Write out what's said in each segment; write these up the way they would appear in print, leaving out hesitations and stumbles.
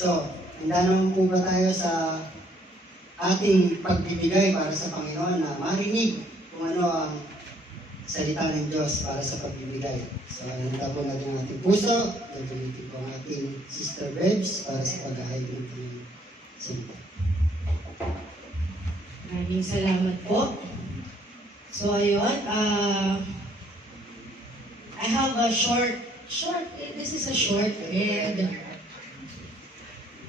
So, handa naman po ba tayo sa ating pagbibigay para sa Panginoon na marinig kung ano ang salita ng Diyos para sa pagbibigay. So, handa po natin ang ating puso, gagamitin po ang ating Sister Babes para sa pag-ahayag ng Panginoon. Sige. Maraming salamat po. So, ayun, I have a this is a short, and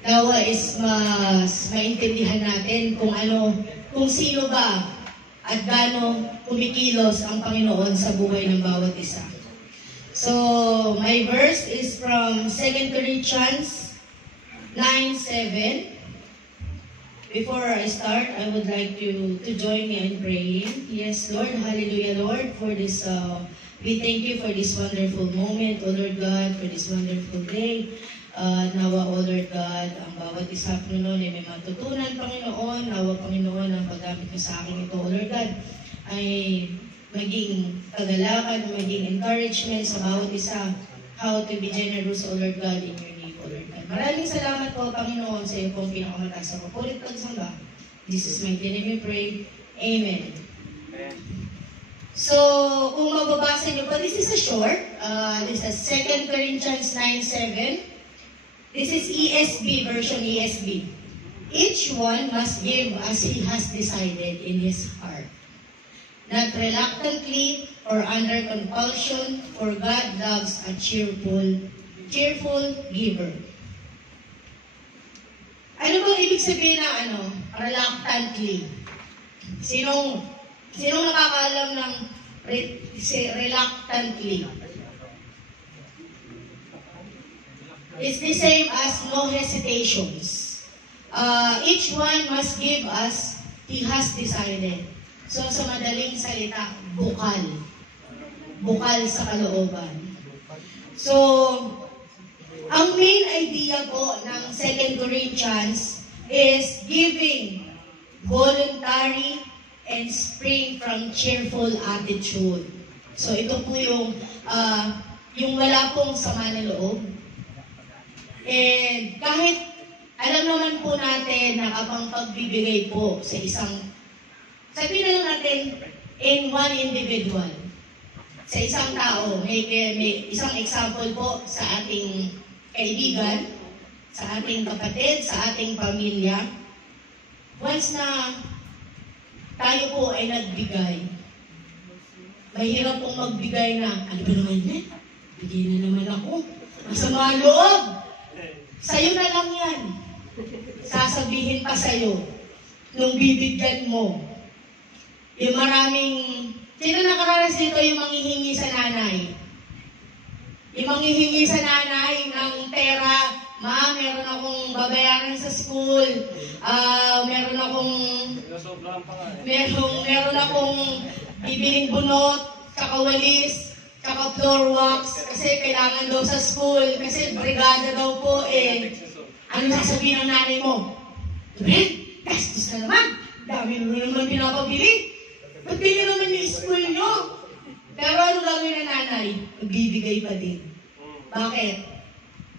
nawa is mas maintindihan natin kung sino ba at gaano kumikilos ang Panginoon sa buhay ng bawat isa. So, my verse is from 2 Corinthians 9:7. Before I start, I would like to join me in praying. Yes, Lord, hallelujah, Lord, for this, we thank you for this wonderful moment, O Lord God, for this wonderful day. Nawa, O Lord God, ang bawat isa, Panginoon, ay may matutunan, Panginoon. Nawa, Panginoon, ang paggamit mo sa akin ito, O Lord God, ay maging kagalakan, maging encouragement sa bawat isa, how to be generous, O Lord God, in your name, O Lord God. Maraming salamat po, Panginoon, sa iyo pong pinakamataas sa papulit pagsamba. This is my name we pray. Amen. So, kung mababasa niyo pa, this is a short. This is 2 Corinthians 9:7. This is ESV, version ESV. Each one must give as he has decided in his heart, not reluctantly or under compulsion, for God loves a cheerful giver. Ano bang ibig sabihin na reluctantly? Sinong nakakaalam ng reluctantly? It's the same as no hesitations. Each one must give as he has decided. So sa madaling salita, bukal. Bukal sa kalooban. So, ang main idea po ng 2 Corinthians is giving voluntary and spring from cheerful attitude. So ito po yung wala pong sama ng loob. And kahit alam naman po natin na kapag pagbibigay po sa sabihin na lang natin, in one individual, sa isang tao, may isang example po sa ating kaibigan, sa ating kapatid, sa ating pamilya. Once na tayo po ay nagbigay, mahirap pong magbigay na, ano ba naman yan? Bigay na naman ako. Masama loob. Sa'yo na lang yan. Sasabihin pa sa'yo, nung bibigyan mo. Yung sino nakaranas dito yung manghihingi sa nanay? Yung manghihingi sa nanay ng pera, ma, meron akong babayaran sa school, meron akong bibiling bunot, kakawalis, kaka floor wax, kasi kailangan daw sa school, kasi brigada daw po Ano sasabihin ng nanay mo? Gastos na naman, dami naman pinapabili. Ba't ganyan naman yung school nyo? Pero ano gagawin ng nanay? Magbibigay pa din. Bakit?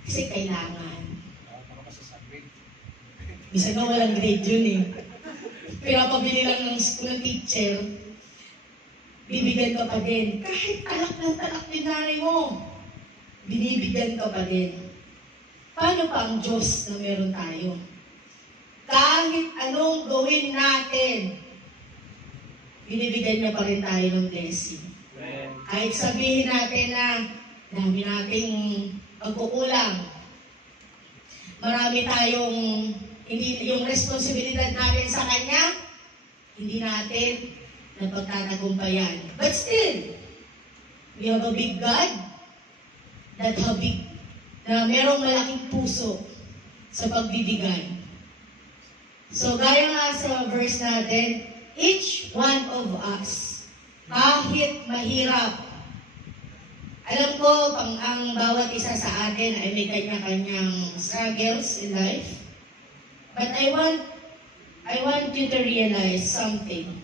Kasi kailangan. Bisa nga walang grade yun Pinapabili lang ng school ng teacher, bibigyan ka pa din. Kahit alak ng talak din nanay mo, binibigyan ka pa din. Paano pa ang Diyos na meron tayo? Kahit anong gawin natin, binibigyan niya pa rin tayo ng blessing. Kahit sabihin natin na dami nating pagkukulang, marami tayong yung responsibilidad natin sa Kanya, hindi natin napagtatagumpayan. But still, we have a big God na merong malaking puso sa pagbibigay. So, gaya nga sa verse natin, each one of us, kahit mahirap, alam ko, ang bawat isa sa atin ay may kanya-kanyang struggles in life. But I want you to realize something.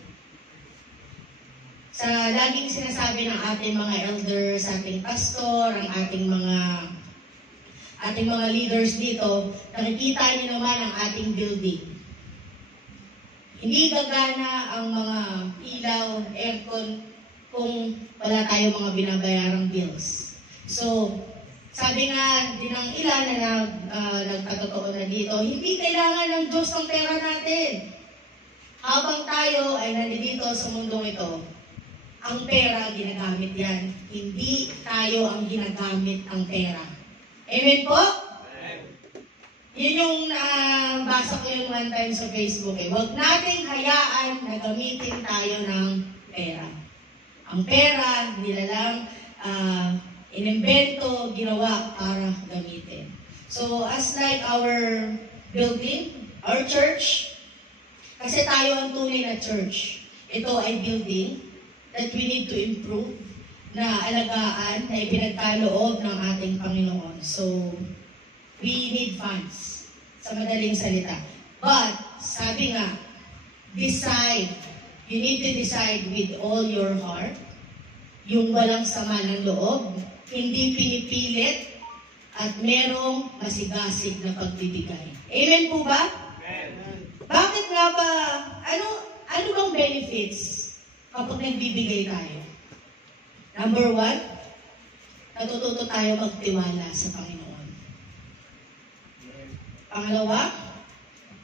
Sa laging sinasabi ng ating mga elders, ating pastor, ang ating mga ating mga leaders dito, nakikita niyo naman ang ating building. Hindi gagana ang mga ilaw, aircon, kung wala tayo mga binabayarang bills. So, sabi nga din ng ilan na nagpatotoo na dito, hindi kailangan ng Diyos ang pera natin. Habang tayo ay nandito sa mundong ito, ang pera ginagamit yan. Hindi tayo ang ginagamit ang pera. Amen po? Yun yung basa ko yung one time sa Facebook. Huwag nating hayaan na gamitin tayo ng pera. Ang pera, nila lang inimbento, ginawa para gamitin. So, as like our building, our church, kasi tayo ang tunay na church. Ito ay building that we need to improve, na alagaan, na ipinagkaloob ng ating Panginoon. So, we need funds, sa madaling salita. But, sabi nga, decide. You need to decide with all your heart, yung walang sama ng loob, hindi pinipilit, at merong masigasig na pagbibigay. Amen po ba? Amen. Bakit nga ba, ano bang benefits kapag nagbibigay tayo? Number 1, natututo tayo magtiwala sa Panginoon. Pangalawa,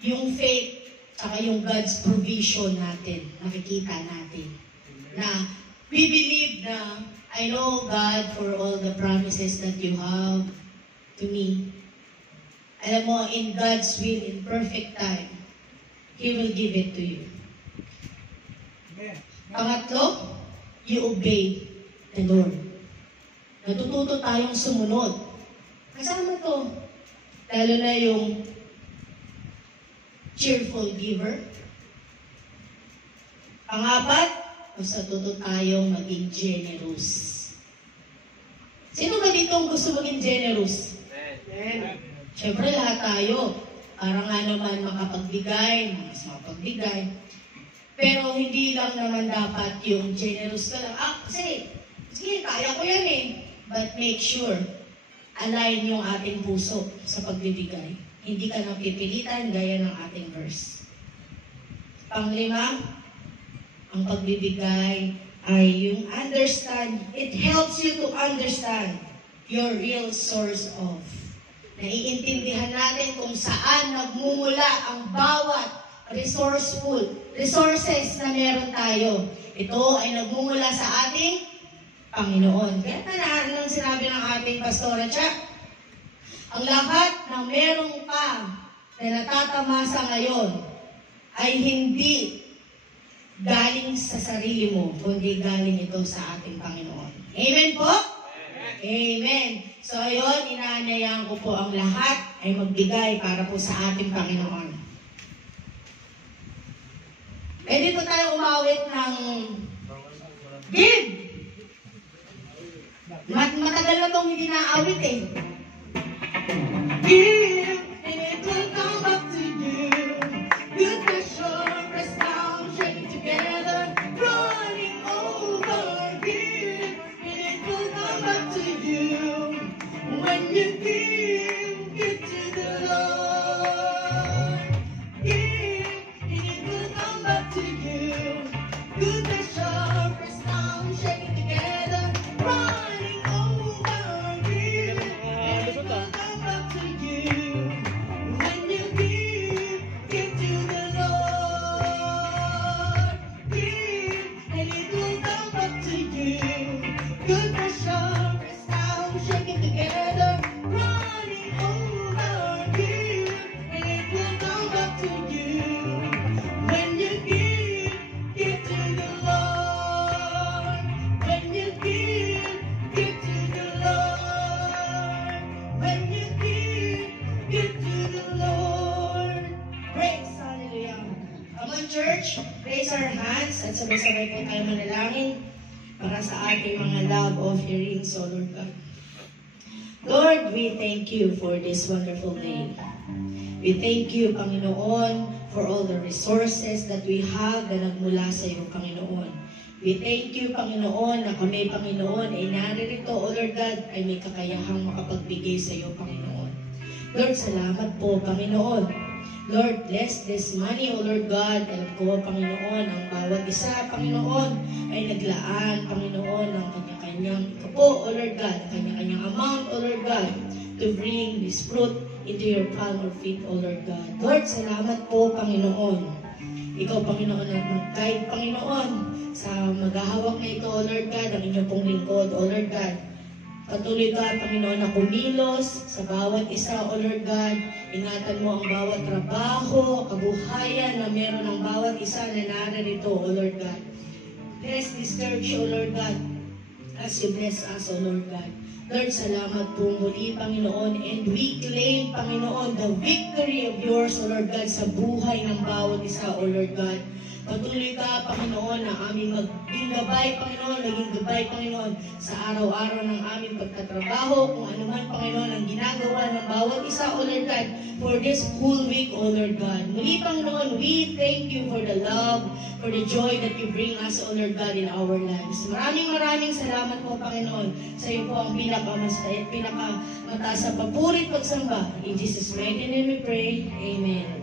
yung faith, saka yung God's provision natin, nakikita natin. Na we believe na, I know God for all the promises that you have to me. Alam mo, in God's will, in perfect time, He will give it to you. Pangatlo, you obey the Lord. Natututo tayong sumunod. Kasama to, lalo na yung cheerful giver. Pangapat, mas natuto tayong maging generous. Sino ba dito ang gusto maging generous? Amen. Siyempre lahat tayo. Para nga naman makapagbigay, mas makapagbigay. Pero hindi lang naman dapat yung generous ka lang. Kasi, sige, kaya ko yan eh. But make sure, align yung ating puso sa pagbibigay. Hindi ka napipilitan gaya ng ating verse. Panglima, ang pagbibigay ay yung understand. It helps you to understand your real source of. Naiintindihan natin kung saan nagmumula ang bawat resources na meron tayo. Ito ay nagmumula sa ating Panginoon. Kaya nang sinabi ng ating pastora Chuck, ang lahat ng meron pa na natatamasa ngayon ay hindi galing sa sarili mo, kundi galing ito sa ating Panginoon. Amen po? Amen. Amen. So ayun, inaanyayahan ko po ang lahat ay magbigay para po sa ating Panginoon. Pwede po tayo umawit ng give! Matagal na itong hindi naawit eh. Give, and it will come back to you. Good measure, press down, shake together, running over. Give, and it will come back to you. When you give to the Lord. Give, and it will come back to you. Good measure, press down, shake together, running over. Give, and it will come back to you. When you give to the Lord. Give, and it will come back to you. Good measure, press down, shake it together, running over. Give, and it will come back to you. When you give to the Lord. When you give to the Lord. When you give to the Lord. Praise, hallelujah. Come on, church, raise our hands at sabay-sabay po tayo manalangin para sa ating mga love offerings, O Lord God. Lord, we thank you for this wonderful day. We thank you, Panginoon, for all the resources that we have na nagmula sa iyo, Panginoon. We thank you, Panginoon, na kami, Panginoon, ay naririto, O Lord God, ay may kakayahang makapagbigay sa iyo, Panginoon. Lord, salamat po, Panginoon. Lord, bless this money, O Lord God. Alam ko, Panginoon, ang bawat isa, Panginoon, ay naglaan, Panginoon, ng kanya-kanyang ikapo, O Lord God, ang kanya-kanyang amount, O Lord God, to bring this fruit into your palm of feet, O Lord God. Lord, salamat po, Panginoon. Ikaw, Panginoon, ang mag-guide, Panginoon, sa maghahawak na ito, O Lord God, ang inyong pong lingkod, O Lord God. Patuloy ka, Panginoon, na kumilos sa bawat isa, O Lord God. Ingatan mo ang bawat trabaho, kabuhayan na meron ng bawat isa na narito, O Lord God. Bless this church, O Lord God, as you bless us, O Lord God. Lord, salamat po muli, Panginoon, and we claim, Panginoon, the victory of yours, O Lord God, sa buhay ng bawat isa, O Lord God. Patuloy ka, Panginoon, na aming maging gabay, Panginoon, maging gabay, Panginoon, sa araw-araw ng aming pagtatrabaho, kung ano man, Panginoon, ang ginagawa ng bawat isa, O Lord God, for this whole week, O Lord God. Muli, Panginoon, we thank you for the love, for the joy that you bring us, O Lord God, in our lives. Maraming salamat po, Panginoon. Sa iyo po ang pinakamataas sa papurit pagsamba. In Jesus' mighty name we pray. Amen.